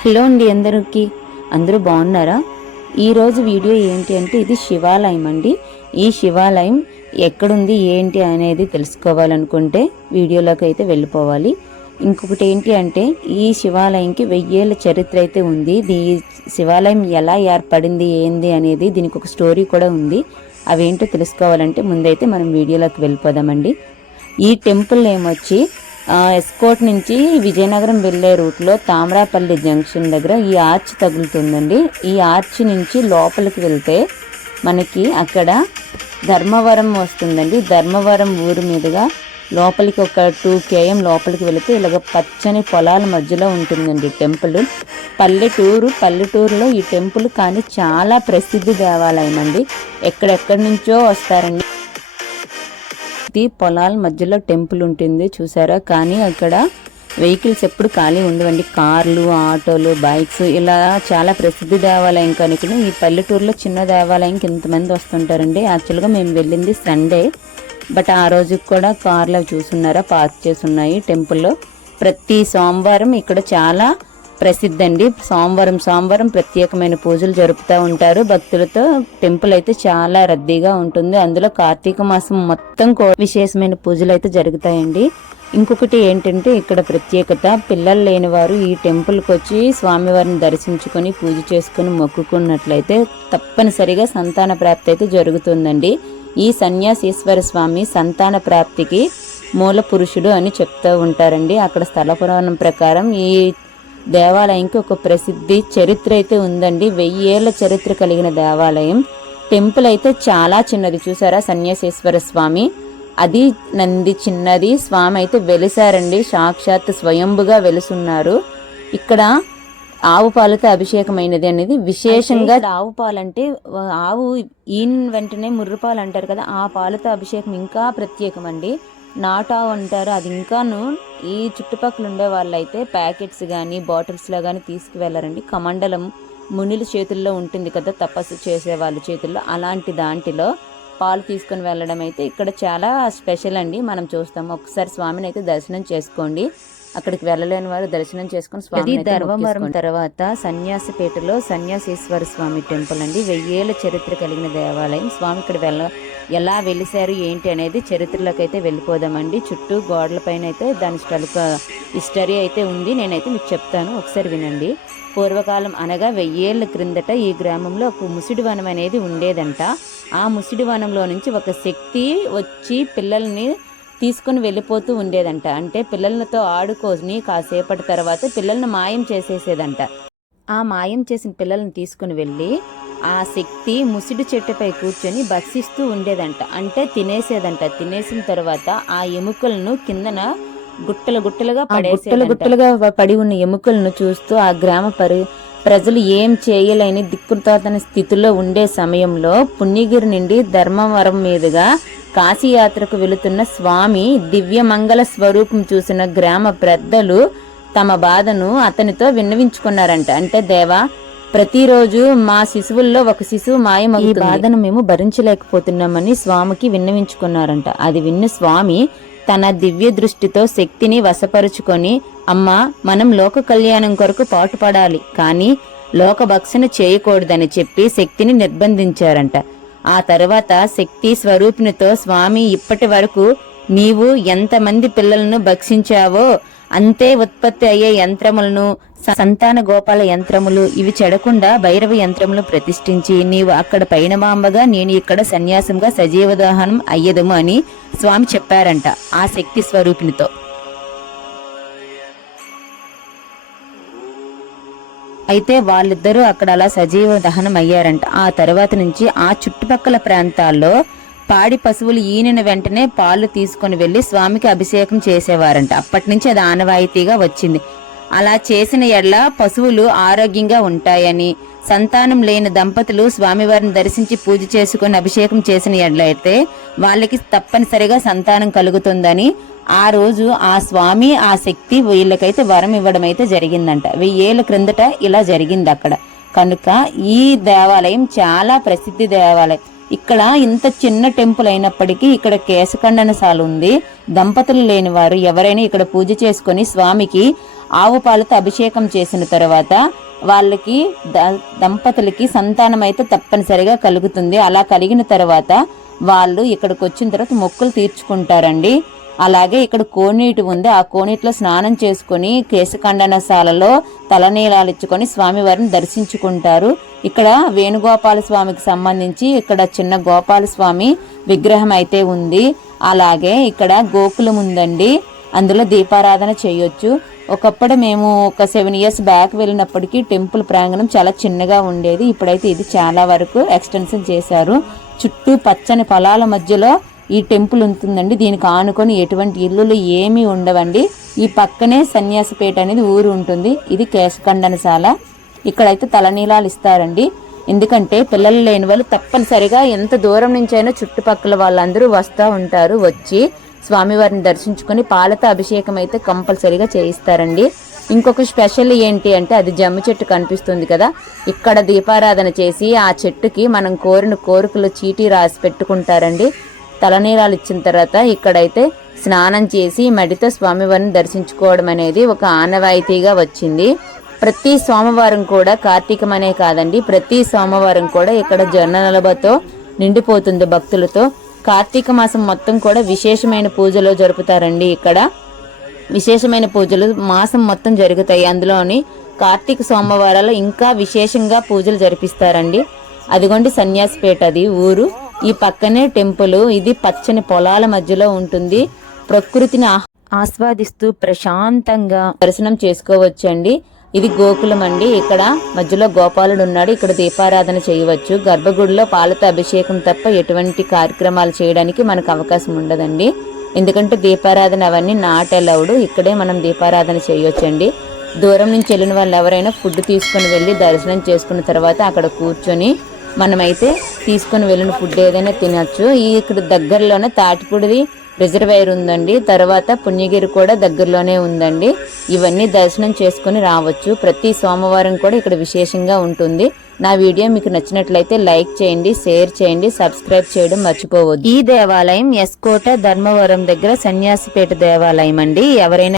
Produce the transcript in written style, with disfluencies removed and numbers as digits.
Hello అండి, అందరూ బాగున్నారా? ఈరోజు వీడియో ఏంటి అంటే ఇది శివాలయం అండి. ఈ శివాలయం ఎక్కడుంది ఏంటి అనేది తెలుసుకోవాలనుకుంటే వీడియోలోకి అయితే వెళ్ళిపోవాలి. ఇంకొకటి ఏంటి అంటే ఈ శివాలయంకి 1000 ఏళ్ల చరిత్ర అయితే ఉంది. ఈ శివాలయం ఎలా ఏర్పడింది ఏంది అనేది దీనికి ఒక స్టోరీ కూడా ఉంది. అవేంటో తెలుసుకోవాలంటే ముందైతే మనం వీడియోలోకి వెళ్ళిపోదామండి. ఈ టెంపుల్ ఏమొచ్చి ఎస్కోట్ నుంచి విజయనగరం వెళ్లే రూట్లో తామరాపల్లి జంక్షన్ దగ్గర ఈ ఆర్చ్ తగులుతుందండి. ఈ ఆర్చ్ నుంచి లోపలికి వెళ్తే మనకి అక్కడ ధర్మవరం వస్తుందండి. ధర్మవరం ఊరు మీదుగా లోపలికి ఒక 2 km లోపలికి వెళితే ఇలాగ పచ్చని పొలాల మధ్యలో ఉంటుందండి టెంపుల్. పల్లెటూరులో ఈ టెంపుల్ కానీ చాలా ప్రసిద్ధి దేవాలయం అండి. ఎక్కడెక్కడి నుంచో వస్తారండి. పొలాల మధ్యలో టెంపుల్ ఉంటుంది చూసారా. కానీ అక్కడ వెహికల్స్ ఎప్పుడు ఖాళీ ఉండవండి. కార్లు, ఆటోలు, బైక్స్ ఇలా చాలా ప్రసిద్ధి దేవాలయం కనుక ఈ పల్లెటూరులో చిన్న దేవాలయంకి ఇంతమంది వస్తుంటారండి. యాక్చువల్గా మేము వెళ్ళింది సండే, బట్ ఆ రోజుకి కూడా కార్లు చూస్తున్నారా పార్క్ చేసి ఉన్నాయి టెంపుల్లో. ప్రతి సోమవారం ఇక్కడ చాలా ప్రసిద్ధి అండి. సోమవారం ప్రత్యేకమైన పూజలు జరుపుతూ ఉంటారు భక్తులతో. టెంపుల్ అయితే చాలా రద్దీగా ఉంటుంది. అందులో కార్తీక మాసం మొత్తం విశేషమైన పూజలు అయితే జరుగుతాయండి. ఇంకొకటి ఏంటంటే ఇక్కడ ప్రత్యేకత, పిల్లలు లేని వారు ఈ టెంపుల్కి వచ్చి స్వామివారిని దర్శించుకొని పూజ చేసుకుని మొక్కుకున్నట్లయితే తప్పనిసరిగా సంతాన ప్రాప్తి అయితే జరుగుతుందండి. ఈ సన్యాసీశ్వర స్వామి సంతాన ప్రాప్తికి మూల పురుషుడు అని చెప్తూ ఉంటారండి. అక్కడ స్థల పురాణం ప్రకారం ఈ దేవాలయంకి ఒక ప్రసిద్ధి చరిత్ర అయితే ఉందండి. 1000 ఏళ్ల చరిత్ర కలిగిన దేవాలయం. టెంపుల్ అయితే చాలా చిన్నది చూసారా. సన్యాసేశ్వర స్వామి అది నంది చిన్నది, స్వామి అయితే వెలిసారండి. సాక్షాత్ స్వయంభుగా వెలుసున్నారు. ఇక్కడ ఆవు పాలతో అభిషేకమైనది అనేది విశేషంగా. ఆవు పాలంటే ఆవు ఈయన వెంటనే ముర్రుపాలు అంటారు కదా, ఆ పాలతో అభిషేకం ఇంకా ప్రత్యేకం అండి. నాటావు అంటారు. అది ఇంకాను ఈ చుట్టుపక్కల ఉండే వాళ్ళైతే ప్యాకెట్స్ కానీ బాటిల్స్లో కానీ తీసుకువెళ్ళారండి. కమండలం మునుల చేతుల్లో ఉంటుంది కదా, తపస్సు చేసే వాళ్ళ చేతుల్లో, అలాంటి దాంట్లో పాలు తీసుకొని వెళ్ళడం అయితే ఇక్కడ చాలా స్పెషల్ అండి. మనం చూస్తాము. ఒకసారి స్వామిని అయితే దర్శనం చేసుకోండి. అక్కడికి వెళ్ళలేని వారు దర్శనం చేసుకుని స్వామి. ధర్మవరం తర్వాత సన్యాసిపేటలో సన్యాసేశ్వర స్వామి టెంపుల్ అండి. 1000 ఏళ్ల చరిత్ర కలిగిన దేవాలయం. స్వామి ఇక్కడ ఎలా వెలిసారు ఏంటి అనేది చరిత్రలోకి అయితే వెళ్ళిపోదామండి. చుట్టూ గోడల పైన అయితే దాని హిస్టరీ అయితే ఉంది. నేనైతే మీకు చెప్తాను, ఒకసారి వినండి. పూర్వకాలం అనగా 1000 ఏళ్ల క్రిందట ఈ గ్రామంలో ఒక ముసిడి వనం అనేది ఉండేదంట. ఆ ముసిడి వనంలో నుంచి ఒక శక్తి వచ్చి పిల్లల్ని తీసుకుని వెళ్ళిపోతూ ఉండేదంట. అంటే పిల్లలతో ఆడుకొని కాసేపటి తర్వాత పిల్లల్ని మాయం చేసేసేదంట. ఆ మాయం చేసిన పిల్లల్ని తీసుకుని వెళ్ళి ఆ శక్తి ముసిడి చెట్టుపై కూర్చొని భక్షిస్తూ ఉండేదంట. అంటే తినేసేదంట. తినేసిన తర్వాత ఆ ఎముకలను కిందన గుట్టలుగా పడి ఉన్న ఎముకలను చూస్తూ ఆ గ్రామ ప్రజలు ఏం చేయలేని దిక్కుతోతని స్థితిలో ఉండే సమయంలో పుణ్యగిరి నుండి ధర్మవరం మీదుగా కాశీయాత్రకు వెళుతున్న స్వామి దివ్యమంగళ స్వరూపం చూసిన గ్రామ పెద్దలు తమ బాధను అతనితో విన్నవించుకున్నారంట. అంటే దేవా, ప్రతిరోజు మా శిశువుల్లో ఒక శిశువు మాయమవుతుంది. ఈ బాధను మేము భరించలేకపోతున్నామని స్వామికి విన్నవించుకున్నారంట. అది విన్న స్వామి తన దివ్య దృష్టితో శక్తిని వశపరుచుకొని, అమ్మా, మనం లోక కళ్యాణం కొరకు పాటుపడాలి, కానీ లోక భక్షణ చేయకూడదని చెప్పి శక్తిని నిర్బంధించారంట. ఆ తర్వాత శక్తి స్వరూపినితో స్వామి, ఇప్పటి వరకు నీవు ఎంతమంది పిల్లలను భక్షించావో అంతే ఉత్పత్తి అయ్యే యంత్రములను, సంతాన గోపాల యంత్రములు, ఇవి చెడకుండా భైరవ యంత్రములు ప్రతిష్ఠించి నీవు అక్కడ పైనమాంబగా నేను ఇక్కడ సన్యాసంగా సజీవదహనం అయ్యదము అని స్వామి చెప్పారంట ఆ శక్తి స్వరూపినితో. అయితే వాళ్ళిద్దరూ అక్కడ అలా సజీవ దహనం అయ్యారంట. ఆ తర్వాత నుంచి ఆ చుట్టుపక్కల ప్రాంతాల్లో పాడి పశువులు ఈనిన వెంటనే పాలు తీసుకుని వెళ్లి స్వామికి అభిషేకం చేసేవారంట. అప్పటి నుంచి అది ఆనవాయితీగా వచ్చింది. అలా చేసిన ఎడ్ల పశువులు ఆరోగ్యంగా ఉంటాయని, సంతానం లేని దంపతులు స్వామివారిని దర్శించి పూజ చేసుకుని అభిషేకం చేసిన ఎడ్లయితే వాళ్ళకి తప్పనిసరిగా సంతానం కలుగుతుందని ఆ రోజు ఆ స్వామి ఆ శక్తి వీళ్ళకైతే వరం ఇవ్వడం అయితే జరిగిందంట. 1000 ఏళ్ల క్రిందట ఇలా జరిగింది అక్కడ. కనుక ఈ దేవాలయం చాలా ప్రసిద్ధి దేవాలయం. ఇక్కడ ఇంత చిన్న టెంపుల్ అయినప్పటికీ ఇక్కడ కేశఖండనశాల ఉంది. దంపతులు లేని వారు ఎవరైనా ఇక్కడ పూజ చేసుకొని స్వామికి ఆవు పాలతో అభిషేకం చేసిన తర్వాత వాళ్ళకి దంపతులకి సంతానం అయితే తప్పనిసరిగా కలుగుతుంది. అలా కలిగిన తర్వాత వాళ్ళు ఇక్కడికి వచ్చిన తర్వాత మొక్కులు తీర్చుకుంటారండి. అలాగే ఇక్కడ కోనేటి ఉంది. ఆ కోనేటిలో స్నానం చేసుకుని కేశఖండనశాలలో తలనీలాలు ఇచ్చుకొని స్వామివారిని దర్శించుకుంటారు. ఇక్కడ వేణుగోపాల స్వామికి సంబంధించి ఇక్కడ చిన్న గోపాల స్వామి విగ్రహం అయితే ఉంది. అలాగే ఇక్కడ గోకులం ఉందండి, అందులో దీపారాధన చేయొచ్చు. ఒకప్పుడు మేము ఒక 7 years బ్యాక్ వెళ్ళినప్పటికీ టెంపుల్ ప్రాంగణం చాలా చిన్నగా ఉండేది. ఇప్పుడైతే ఇది చాలా వరకు ఎక్స్టెన్షన్ చేశారు. చుట్టూ పచ్చని పొలాల మధ్యలో ఈ టెంపుల్ ఉంటుందండి. దీనికి ఆనుకొని ఎటువంటి ఇల్లులు ఏమీ ఉండవండి. ఈ పక్కనే సన్యాసిపేట అనేది ఊరు ఉంటుంది. ఇది కేశఖండనశాల. ఇక్కడైతే తలనీలాలు ఇస్తారండి. ఎందుకంటే పిల్లలు లేని వాళ్ళు తప్పనిసరిగా ఎంత దూరం నుంచైనా చుట్టుపక్కల వాళ్ళందరూ వస్తూ ఉంటారు. వచ్చి స్వామివారిని దర్శించుకొని పాలతో అభిషేకం అయితే కంపల్సరీగా చేయిస్తారండి. ఇంకొక స్పెషల్ ఏంటి అంటే అది జమ్మి చెట్టు కనిపిస్తుంది కదా, ఇక్కడ దీపారాధన చేసి ఆ చెట్టుకి మనం కోరిన కోరికలు చీటీ రాసి పెట్టుకుంటారండి. తలనీలాలు ఇచ్చిన తర్వాత ఇక్కడైతే స్నానం చేసి మడితో స్వామివారిని దర్శించుకోవడం అనేది ఒక ఆనవాయితీగా వచ్చింది. ప్రతి సోమవారం కూడా కార్తీకమనే కాదండి, ప్రతి సోమవారం కూడా ఇక్కడ జొన్నలబతో నిండిపోతుంది భక్తులతో. కార్తీక మాసం మొత్తం కూడా విశేషమైన పూజలు జరుపుతారండి. ఇక్కడ విశేషమైన పూజలు మాసం మొత్తం జరుగుతాయి. అందులోని కార్తీక సోమవారాలు ఇంకా విశేషంగా పూజలు జరిపిస్తారండి. అదిగోండి సన్యాసిపేట అది ఊరు. ఈ పక్కనే టెంపుల్. ఇది పచ్చని పొలాల మధ్యలో ఉంటుంది. ప్రకృతిని ఆస్వాదిస్తూ ప్రశాంతంగా దర్శనం చేసుకోవచ్చండి. ఇది గోకులం అండి. ఇక్కడ మధ్యలో గోపాలుడు ఉన్నాడు. ఇక్కడ దీపారాధన చేయవచ్చు. గర్భగుడిలో పాలతో అభిషేకం తప్ప ఎటువంటి కార్యక్రమాలు చేయడానికి మనకు అవకాశం ఉండదండి. ఎందుకంటే దీపారాధన అవన్నీ నాట్ అలౌడ్. ఇక్కడే మనం దీపారాధన చేయొచ్చండి. దూరం నుంచి వెళ్ళిన వాళ్ళు ఎవరైనా ఫుడ్ తీసుకుని వెళ్ళి దర్శనం చేసుకున్న తర్వాత అక్కడ కూర్చొని మనమైతే తీసుకుని వెళ్ళిన ఫుడ్ ఏదైనా తినచ్చు. ఇక్కడ దగ్గరలోనే తాటిపూడి రిజర్వాయర్ ఉందండి. తర్వాత పుణ్యగిరి కూడా దగ్గరలోనే ఉందండి. ఇవన్నీ దర్శనం చేసుకుని రావచ్చు. ప్రతి సోమవారం కూడా ఇక్కడ విశేషంగా ఉంటుంది. నా వీడియో మీకు నచ్చినట్లయితే లైక్ చేయండి, షేర్ చేయండి, సబ్స్క్రైబ్ చేయడం మర్చిపోవద్దు. ఈ దేవాలయం ఎస్కోట ధర్మవరం దగ్గర సన్యాసిపేట దేవాలయం అండి. ఎవరైనా